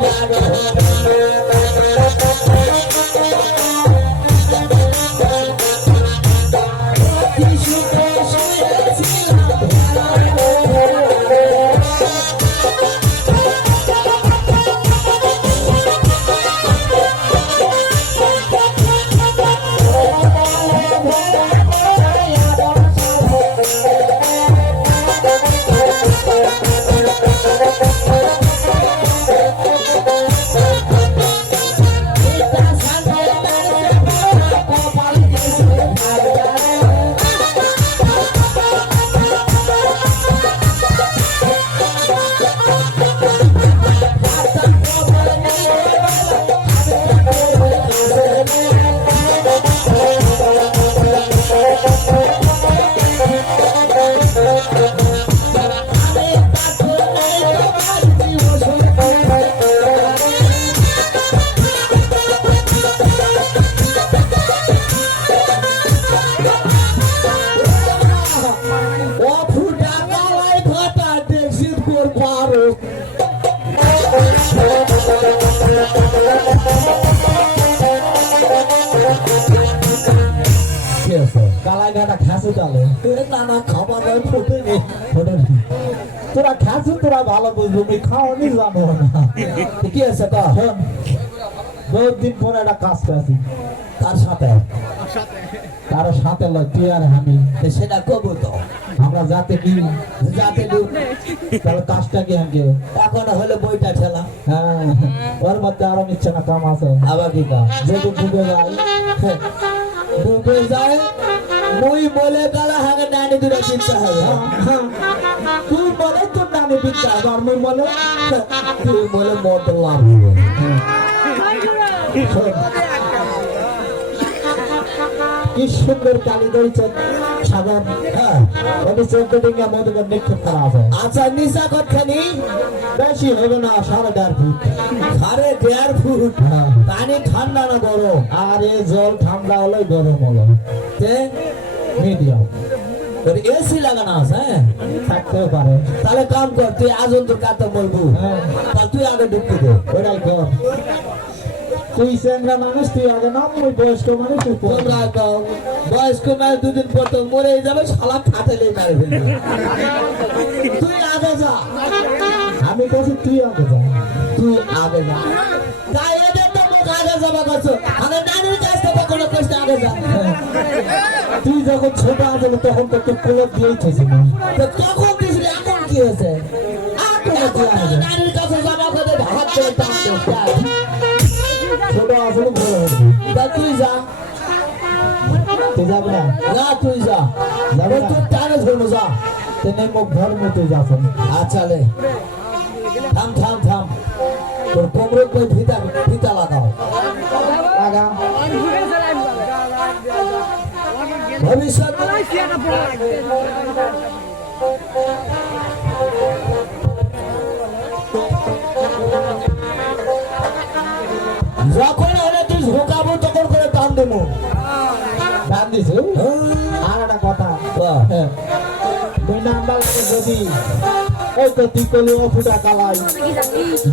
দুবারু আমি খাওয়ানি জানো না কি আছে তা বহুত দিন পরে একটা কাজ করেছি। তার সাথে তার সাথে লয় তুই আর আমি। সেটা কবো তো। আমরা যাতে কি যাতে তাহলে কাজটা কি আগে? এখন হলে বইটা ঠেলা। হ্যাঁ ওর মধ্যে আরও নিচ্ছে না কাম আছে। আবার কি কাম যদি ডুবে যায়। হ্যাঁ, ডুবে যায়। মুই বলে কালা হাগে ডানি দূরে চিন্তা হবে তুই বলে তোর ডানি পিচ্ছে হবে আর মুই বলে, তুই বলে মত লাভ হবে কি সুন্দর কালি ধরেছে। হ্যাঁ এটি চোদ্দ ডিঙ্গা নিক্ষেপ করা আছে আচ্ছা নিশা কতখানি বেশি হবে না সাড়ে দেড় ফুট। সাড়ে দেড় ফুট? পানি ঠান্ডা না গরম? আরে জল ঠান্ডা হলে গরম হলো। মিডিয়াম এসি লাগানো আছে হ্যাঁ? থাকতেও পারে। তাহলে কাম কর তুই আজ অন্তর কাতে বলব? হ্যাঁ। তুই আগে ঢুকতে দে। ওটাই কর। তুই চ্যাংরা মানুষ তুই আগে নাম ওই বয়স্ক মানুষ তুই তোমরা দাও বয়স্ক মানুষ দুদিন পর তো মরে যাবে শালা ফাটেলে মারে ফেলবে তুই আগে যা। আমি কাছে তুই আগে যা। তুই আগে যা। তাই এদের তো আগে যাবা করছ আমি নানির কাছ থেকে কোনো কষ্ট আগে যা। তুই যখন ছোট আগে তখন তো তোর কোলর দিয়েই তো তখন এখন কি হয়েছে? নানির কাছে যাবা করে ধরে তুই যা তুই যাবি না। না তুই যা। যাবে তুই টানে ধরবো যা তেনে মুখ ধর্ম তুই যাচ্ছেন আচ্ছা লে। থাম থাম থাম। তোর কোমরে কই ফিতা ফিতা লাগাও। লাগা। ভবিষ্যৎ টান দিছি আর একটা কথা। হ্যাঁ। নাম্বার লাগে যদি ওই তো তুই কলি ও ফুটা কালাই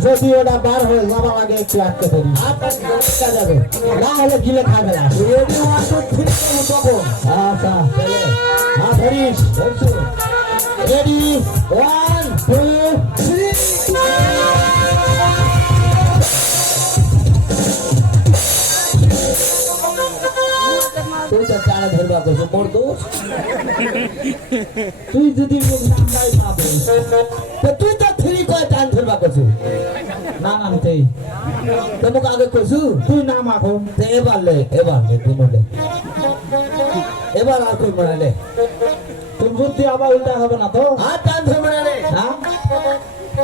যদি ওটা বার হয়ে যাবার আগে একটু আটকে ধরি। যাবে? না হলে গিলে খাবে না। তখন। আচ্ছা হ্যাঁ ধরিস রেডি ওয়ান টানা ধরবা মোর দোষ তুই যদি মুখ নামলাই না তো তুই তো থ্রি কয় টান ধরবা করছ না না তুই। তো মুখ আগে করছু তুই নাম এখন তো এবার লে এবার লে তুই এবার আর কই মনে লে। বুদ্ধি আবার উল্টা হবে না তো? হাত টান ধরে রে হ্যাঁ?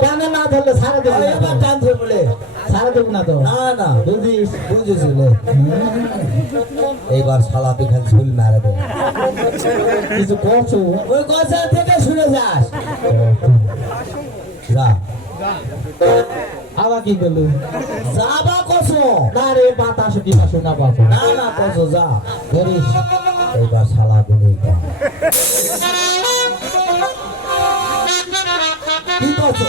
কানে না ধরলে সারা দেবো এবার টান ধরে বলে সারা দেবো না তো। না না বুঝিস বুঝেছি এইবার শালা তুই খালি ছুল মারে দে। কিছু করছ? ওই কথা থেকে শুনে যাস। যা। আবার কি বললু যাবা কসো। না রে বাতাস দিবা শোনা পাবো? না না কসো যা। ধরিস। এইবার শালা কি করছ?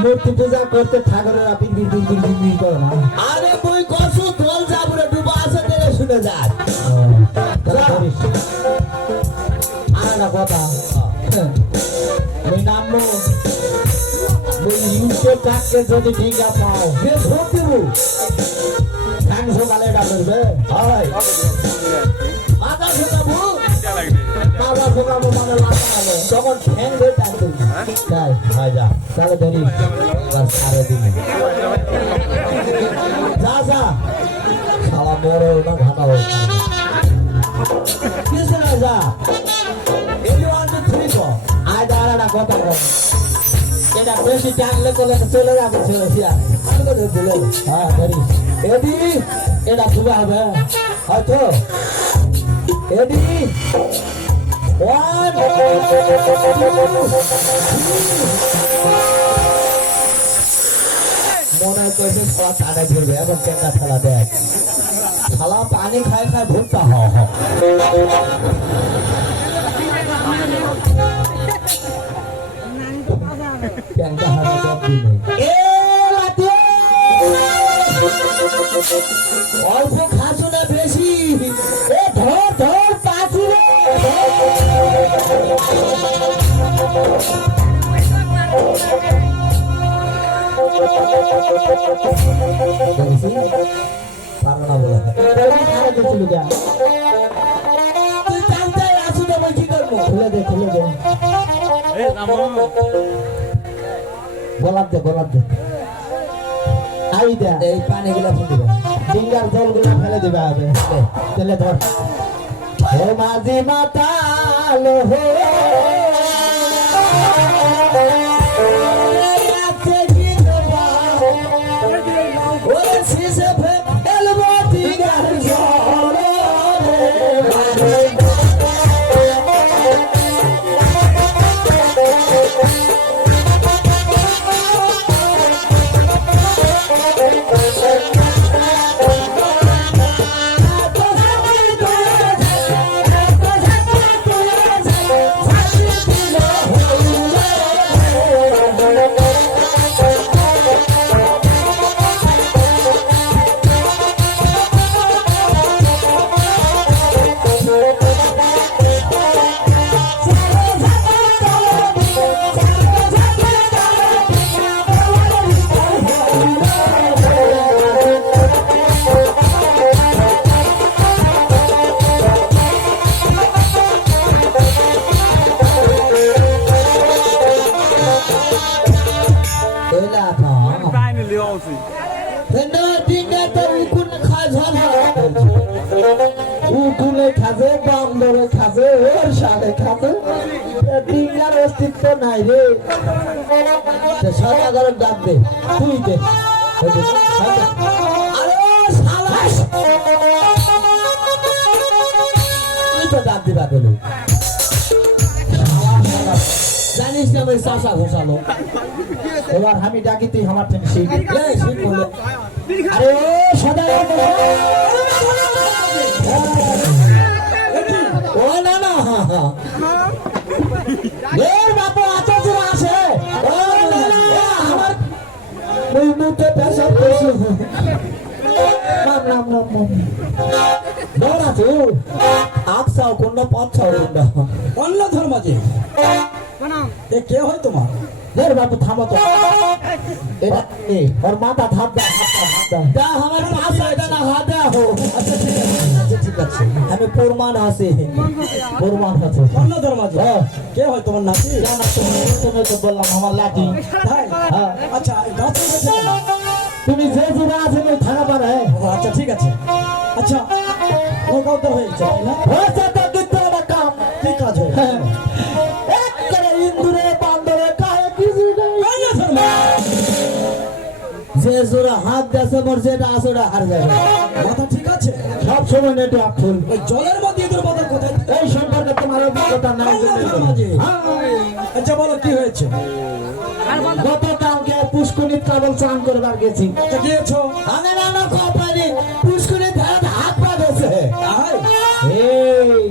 মূর্তি পূজা করতে ঠাকুরের আপনি বিল বিল বিল বিল বিল করে। না আরে তুই কসু দল যাবরে ডুবা আছে তেরে শুনে যাস তাহলে ধরিস আর একটা কথা। ওই নাম ওই ইউসে চাককে যদি ডিঙ্গা পাও কে ভোট দেবো। ঠ্যাং সকালে এটা করবে। হয়। ফোকাবো মানে লাগা তখন ঠ্যাং ধরে টান তুলবি তাই হয় যা তাহলে সারে দিবি যা যা। শালা বড় না ঘাটা হয়ে কিছু না যা এলি ওয়ান টু থ্রি ফোর। আয় দাঁড়া একটা কথা বল। এটা বেশি টানলে করলে চলে যাবে ছেলে হ্যাঁ ধরিস এডি এটা সুবা হবে হয়তো। ওয়ান মনে কইছে শালা টানে ধরবে এখন কেনটা খেলা দেখ। শালা পানি খায় খায় ভুট্টা, হ অল্প গোলাপ দে গোলাপ দে আই দে এই পানি গুলা ফুটিবে। ডিঙ্গার জলগুলো ফেলে দিবে হবে তেলে ধর হে মাঝি মাতাল হে উকুলে খাজে, বান্দরে খাজে, ওর সাথে খাজে। ডিঙ্গার অস্তিত্ব নাই রে। সদাগরের ডাক দে, তুই দে। জানিস না আমি ঘোষালো। এবার আমি আমার থেকে শিখ আরে ও ও না না হা হা এর বাবা এত দূর আসে। ও না না আমার ওই মুখে পেশাব করছে নাম নাম নাম নাম। দৌড়া তুই আপসাও কোনটা পাচ্ছাও কোনটা অন্য ধর্ম যে। এ কে হয় তোমার? এর বাবু থামো তো। এটা এ ওর মাথা ধাপ দা ধাপ দা ধাপ দা দা আমার পাস এটা না হাত দাও আচ্ছা ঠিক আছে। ঠিক আমি প্রমাণ আছে। প্রমাণ আছে। অন্য ধর্ম হ্যাঁ। কে হয় তোমার নাতি? তুমি তো বললাম আমার লাঠি হ্যাঁ। আচ্ছা তুমি যে জেলা আছে থাকা পারে। আচ্ছা ঠিক আছে। আচ্ছা নৌকাউটার হয়ে গেছে হয়েছে হ্যাঁ। যে জোরা হাত দেশে মোর যেটা আছে ওটা হার যাবে। কথা ঠিক আছে? সব সময় নেটে আফুল ওই জলের মধ্যে ইঁদুর বাঁধা কোথায়? এই সম্পর্কে তোমার অভিজ্ঞতা নাই হ্যাঁ। আচ্ছা বলো কি হয়েছে? গতকালকে পুষ্করিত কাবল চান করবার গেছি। আচ্ছা গিয়েছো আমি নানা কোম্পানি পুষ্করিত ধারে হাত পা গেছে এই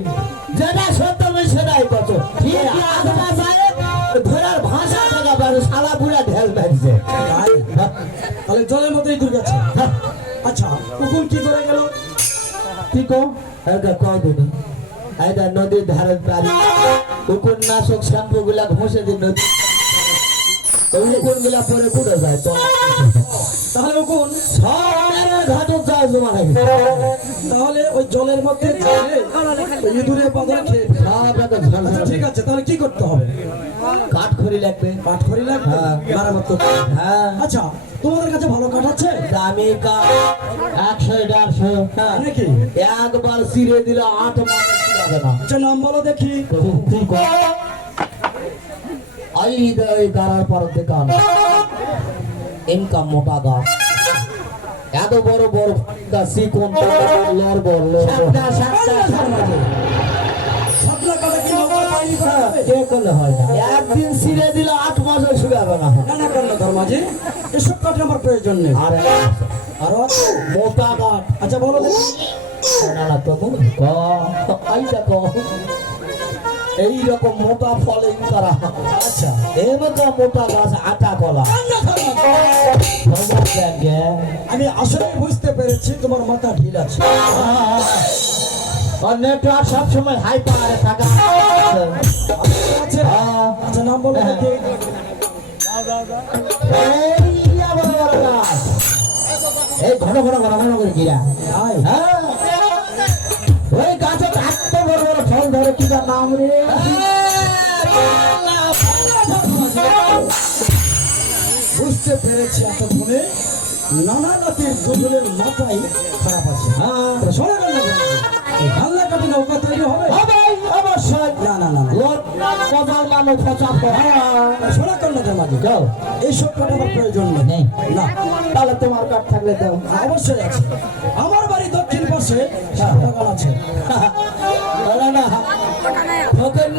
যেটা সত্য আমি সেটাই করছ। ঠিক আদমা যায় ধরার ভাষা থাকা পারে সালা বুড়া ঢেল বাজছে। তাহলে জলের মধ্যেই ইঁদুর গেছে আচ্ছা কুকুর ঠিক এটা কয় দিনি? এটা নদীর ধারে পারি কুকুর শ্যাম্পু গুলা ঘষে দিন নদী কুকুরগুলা পরে কুড়ে যায় তাহলে কুকুর সব যায় জমা লাগে তাহলে ওই জলের মধ্যে ছেড়ে ওই খেয়ে আচ্ছা ঠিক আছে তাহলে কি করতে হবে? কাঠ খড়ি লাগবে। কাঠ খড়ি লাগবে? হ্যাঁ। মেরামত হ্যাঁ। আচ্ছা তোমাদের কাছে ভালো কাঠ আছে? দামি কাঠ একশো দেড়শো হ্যাঁ। নাকি একবার চিরে দিলে আট মাস আচ্ছা নাম বলো দেখি। এই গাড়ার পর দেখান ইনকাম মোটা গাছ এত বড় বড় গাছ চিকন লর বড়? কে করলে হয়? না একদিন ছিঁড়ে দিলে আট মাসও শুকাবে না। না ধর্মাজি এসব কাঠ আমার প্রয়োজন নেই। আর আরও মোটা আচ্ছা বলো। না না তো ক এই এইরকম মোটা ফলিং করা আচ্ছা। এমকা মোটা গাছ আটা কলা। আমি আসলে বুঝতে পেরেছি তোমার মাথা ঢিল আছে। নেটওয়ার্ক সবসময় হাই পাওয়ারে থাকা। হ্যাঁ। আচ্ছা নাম বলো এই ঘন ঘন ঘন ঘন করে গিরা। হ্যাঁ। ওই তার নাম রে। বুঝতে পেরেছি এতক্ষণে নানা জাতির দুজনের মাথায় খারাপ আছে। হ্যাঁ গেল নৌকা তৈরি হবে? অবশ্যই। না না না না। কন্যাদের মাঝে যাও। এইসব কাঠ আমার প্রয়োজন নেই। না। তাহলে তোমার কাঠ থাকলে দাও। অবশ্যই আছে। আমার বাড়ি দক্ষিণ পাশে বাগান আছে। বলে না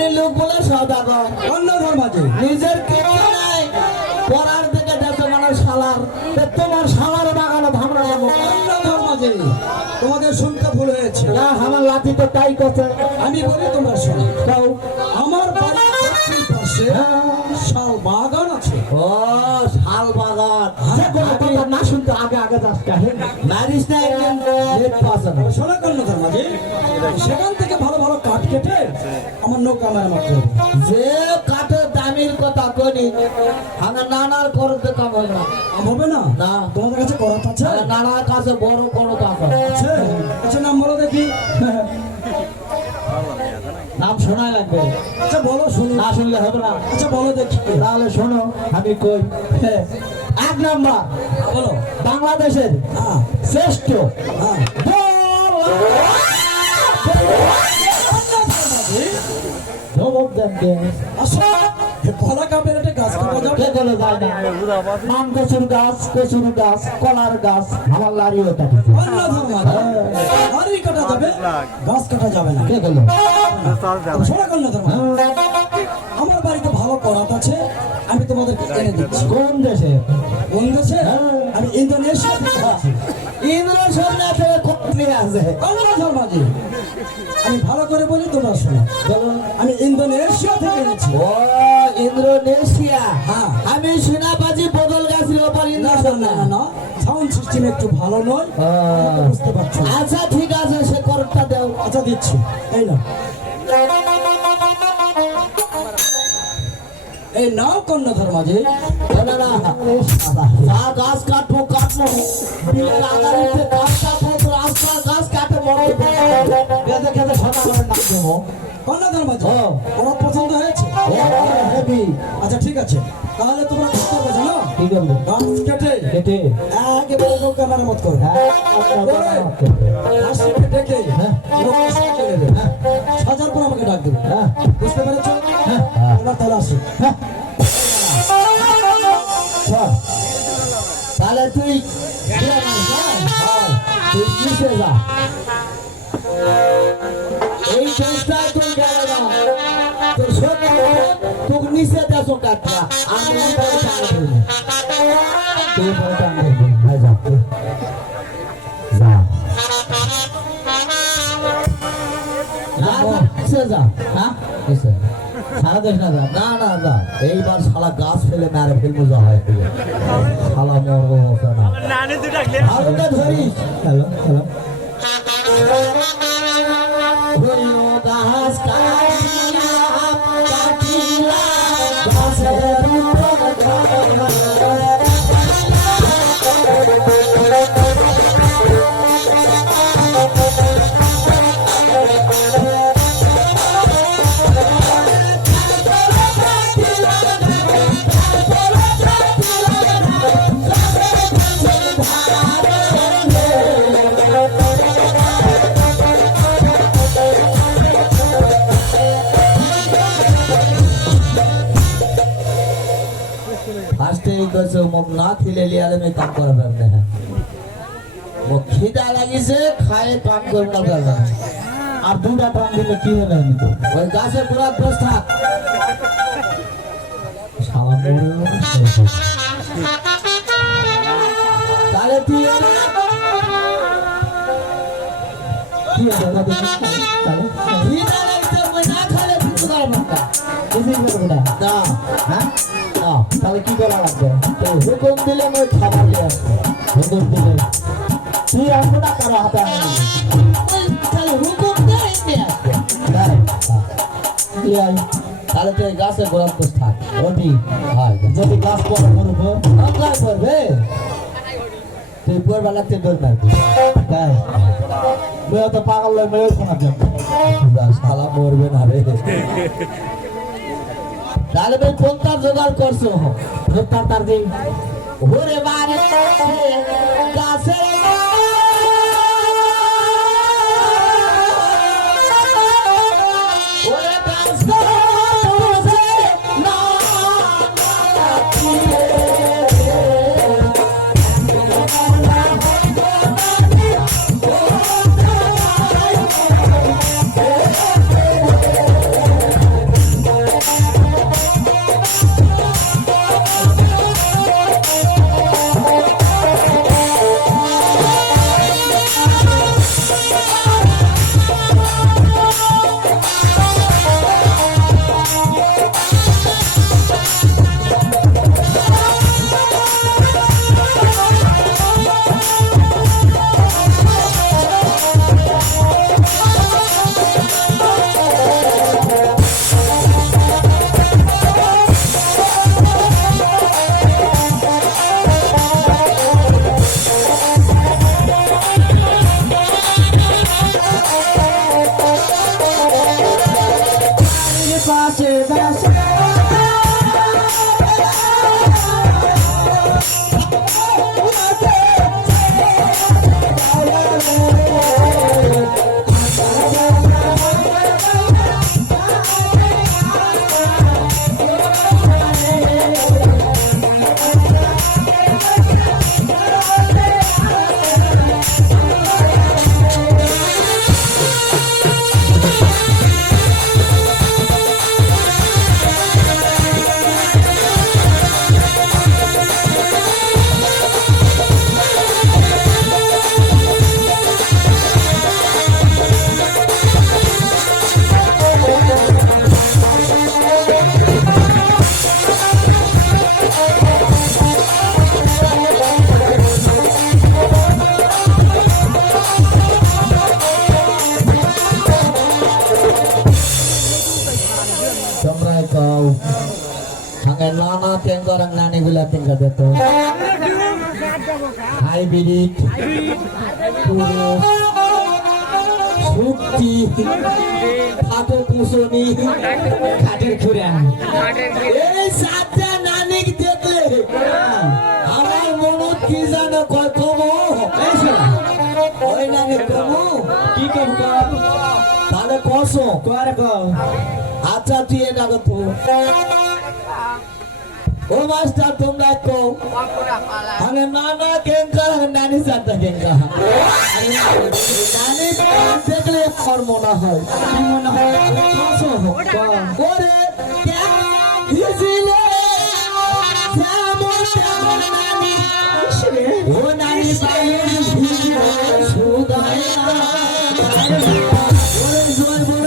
ফকরনি লোক বলে সদাগর কন্যাধর মাঝে নিজের কেউ নাই। পড়ার দিকে দেখো মানুষ শালার। তা তোমার শালার বাগানে যাব। কন্যাধর মাঝে তোমাদের শুনতে ভুল হয়েছে। না আমার লাঠি তো তাই কথা আমি বলি তোমরা শোনো। তাও আমার দক্ষিণ পাশে শাল বাগান আছে। ও শাল বাগান। কোনো কথা না শুনতে আগে আগে মারিস না। একদিন লেট পাস শোনা মাঝে সেখান থেকে ভালো ভালো কাঠ কেটে আমার নৌকা মেরামত যে কাঠের দামির কথা করি আমার নানার করতে কাম হয় না। হবে না? না। তোমাদের কাছে করাত আছে? নানার কাছে বড় কাকা আছে। আচ্ছা নাম বলো দেখি। নাম লাগবে। আচ্ছা বলো শুনি। না শুনলে হবে না। আচ্ছা বলো দেখি। তাহলে শোনো আমি কই। এক নাম্বার। বলো। বাংলাদেশের হ্যাঁ। শ্রেষ্ঠ হ্যাঁ। দেন কে? আসলে কলা কাপের একটা গাছ কে বলে যায় না? নাম কচুর গাছ কচুর গাছ কলার গাছ আমার কাটা যাবে গাছ কাটা যাবে না। কে বলল? ধর্ম আমার বাড়িতে ভালো করাত আছে আমি তোমাদেরকে এনে দিচ্ছি। কোন দেশে? কোন দেশে? আমি ইন্দোনেশিয়া আসছি। ইন্দ্র সন্ন্যাসে কোথায় আছে? কন্যা ধর্মাজি আমি ভালো করে বলি তোমরা শোনো। আমি ইন্দোনেশিয়া থেকে এনেছি। ও ইন্দ্রনেশিয়া হ্যাঁ। আমি সোনাবাজি বদল গাছের ওপর না না না না সাউন্ড সিস্টেম একটু ভালো নয়। বুঝতে পারছ। আচ্ছা ঠিক আছে সে করটা দেও। আচ্ছা দিচ্ছি। এই না এই নাও কন্যাধর মাঝে গাছ কাটবো কাটবো বিলের গাছ কাটবো রাস্তার গাছ কাটে বেঁধে খেতে সদা করে নাম দেবো কন্যাধর মাঝে ও। ওরা পছন্দ হয়েছে আচ্ছা ঠিক আছে তাহলে তোমরা কি করবে জানো কি করব গাছ কেটে কেটে একেবারে নৌকা মেরামত করবে হাসিকে ডেকে হ্যাঁ। সাজিয়ে পর আমাকে ডাক দেবে। হ্যাঁ। বুঝতে পেরেছ? হ্যাঁ। এবার তাহলে আসি। চল তাহলে তুই হ্যাঁ, তুই যা এই দোষটা তুই গেল না? তোর তোকে নিচে দেশো কাটরা আমি তুই টানে দেশ না না না যা এইবার শালা গাছ ফেলে মেরে ফেলব যা হয়। শালা মরবো না। ধরিস। Hello hello. এই করছে মোক না খেলে লিয়ালে আমি কাম করা পারবে মোক খিদা লাগিছে, খায় কাম করব না পারবে আর দুটা টান দিলে কি হবে আমি তো? ওই গাছে পুরা দোষ। তাহলে তুই কি হবে? হ্যাঁ তাহলে কি করা লাগবে তো হুকুম দিলে দিলে তুই আসব আমি তাহলে হুকুম তো গাছে গোলাপ গাছ থাক ওটি হয় যদি গাছ পড়ে পড়ব গাছ পড়বে তুই পড়বেলা তে দৌড় মারবি তো পাগল মেয়ে শোনা শালা মরবে না রে তাহলে ভাই কোনটা জোগাড় করছ? তার তার দিন। ওরে বারে গাছে ওরে গাছে ফাটো কুসনি খাটের খুরা এই সাতটা নানিক দেখলে আমার মনত কি জানো কয় কমো ওই নানি কমো কি কম কসো কয় কম আচ্ছা তুই এটা তো। ও মাস্টার তোমরা কো আরে না না কেঙ্কা নানি সান্তা কেঙ্কা নানি দেখলে আমার মনে হয় কি মনে হয় ওরে ভিজিলে শ্যামো শ্যামো নানি ও নানি পায়ে ভিজিলে সুদায় না ওরে জয়